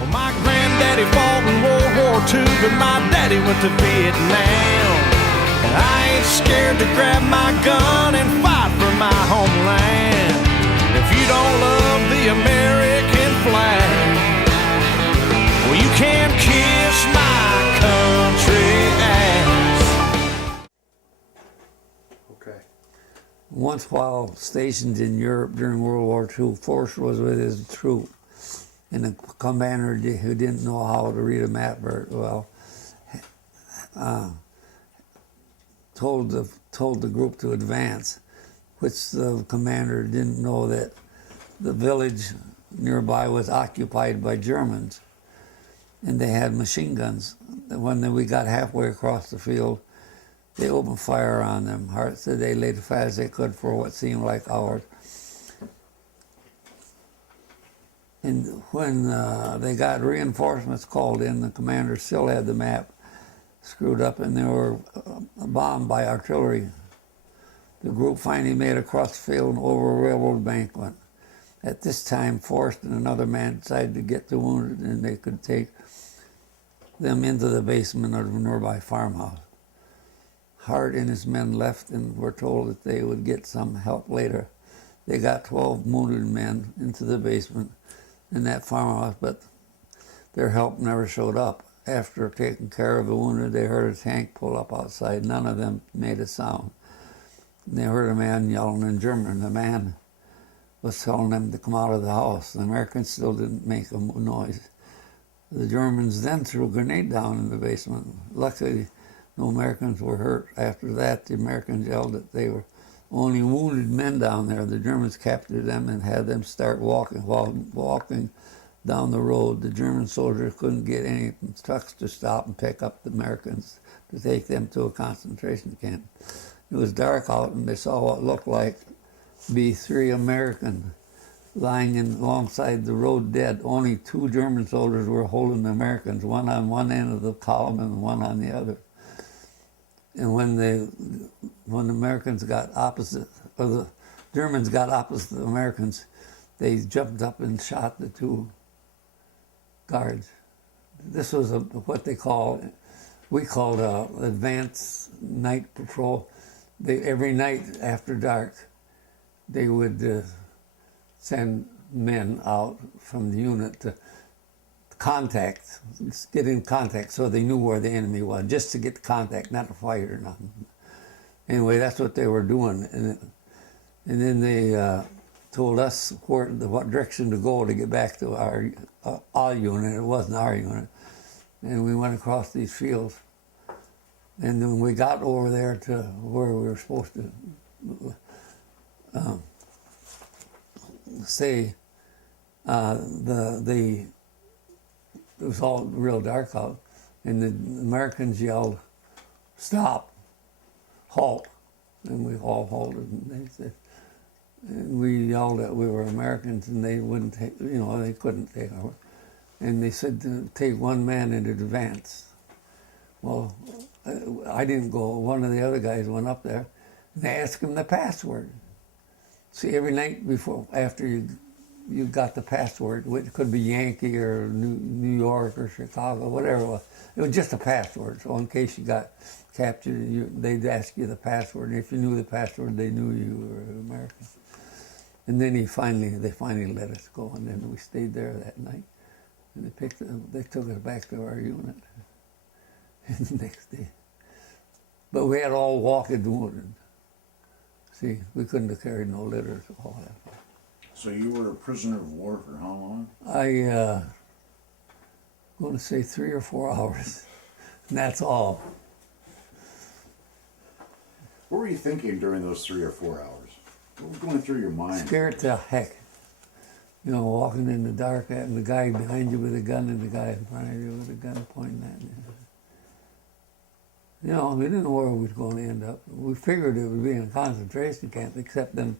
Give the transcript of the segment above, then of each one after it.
Well, my granddaddy fought in World War II, but my daddy went to Vietnam. And I ain't scared to grab my gun and fight for my homeland. If you don't love the American flag, well, you can kiss my country ass. Okay. Once while stationed in Europe during World War II, Forrest was with his troop, and the commander who didn't know how to read a map very well told the group to advance, which the commander didn't know that the village nearby was occupied by Germans, and they had machine guns. When we got halfway across the field, they opened fire on them. Hart said they laid as fast as they could for what seemed like hours. And when they got reinforcements called in, the commander still had the map screwed up, and they were bombed by artillery. The group finally made across the field and over a railroad embankment. At this time, Forrest and another man decided to get the wounded, and they could take them into the basement of a nearby farmhouse. Hart and his men left and were told that they would get some help later. They got 12 wounded men into the basement in that farmhouse, but their help never showed up. After taking care of the wounded, they heard a tank pull up outside. None of them made a sound. They heard a man yelling in German. The man was telling them to come out of the house. The Americans still didn't make a noise. The Germans then threw a grenade down in the basement. Luckily, no Americans were hurt. After that, the Americans yelled that they were only wounded men down there. The Germans captured them and had them start walking. While walking down the road, the German soldiers couldn't get any trucks to stop and pick up the Americans to take them to a concentration camp. It was dark out, and they saw what looked like be 3 Americans lying alongside the road dead. Only 2 German soldiers were holding the Americans, one on one end of the column and one on the other. And when the Americans got opposite, or the Germans got opposite the Americans, they jumped up and shot the 2 guards. This was what we called advanced night patrol. Every night after dark, they would send men out from the unit to get in contact so they knew where the enemy was, just to get contact, not to fight or nothing. Anyway, that's what they were doing. And then they told us what direction to go to get back to our unit. It wasn't our unit. And we went across these fields. And then we got over there to where we were supposed to stay. It was all real dark out, and the Americans yelled, "Stop, halt," and we all halted. And we yelled that we were Americans, and they wouldn't take, they couldn't take our. And they said to take 1 man in advance. Well, I didn't go. One of the other guys went up there, and they asked him the password. See, every night after you got the password, it could be Yankee or New York or Chicago, whatever it was. It was just a password. So in case you got captured, they'd ask you the password. And if you knew the password, they knew you were American. And then they finally let us go, and then we stayed there that night. And they took us back to our unit. And the next day. But we had all walking wounded. See, we couldn't have carried no litters all that far. So you were a prisoner of war for how long? I'm going to say 3 or 4 hours, and that's all. What were you thinking during those 3 or 4 hours? What was going through your mind? Scared to heck. Walking in the dark, and the guy behind you with a gun, and the guy in front of you with a gun pointing at you. We didn't know where we was going to end up. We figured it would be in a concentration camp, except then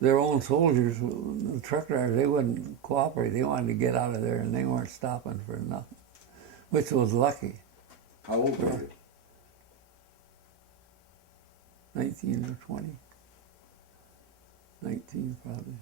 their own soldiers, the truck drivers, they wouldn't cooperate. They wanted to get out of there, and they weren't stopping for nothing, which was lucky. How old were you? 19 or 20. 19 probably.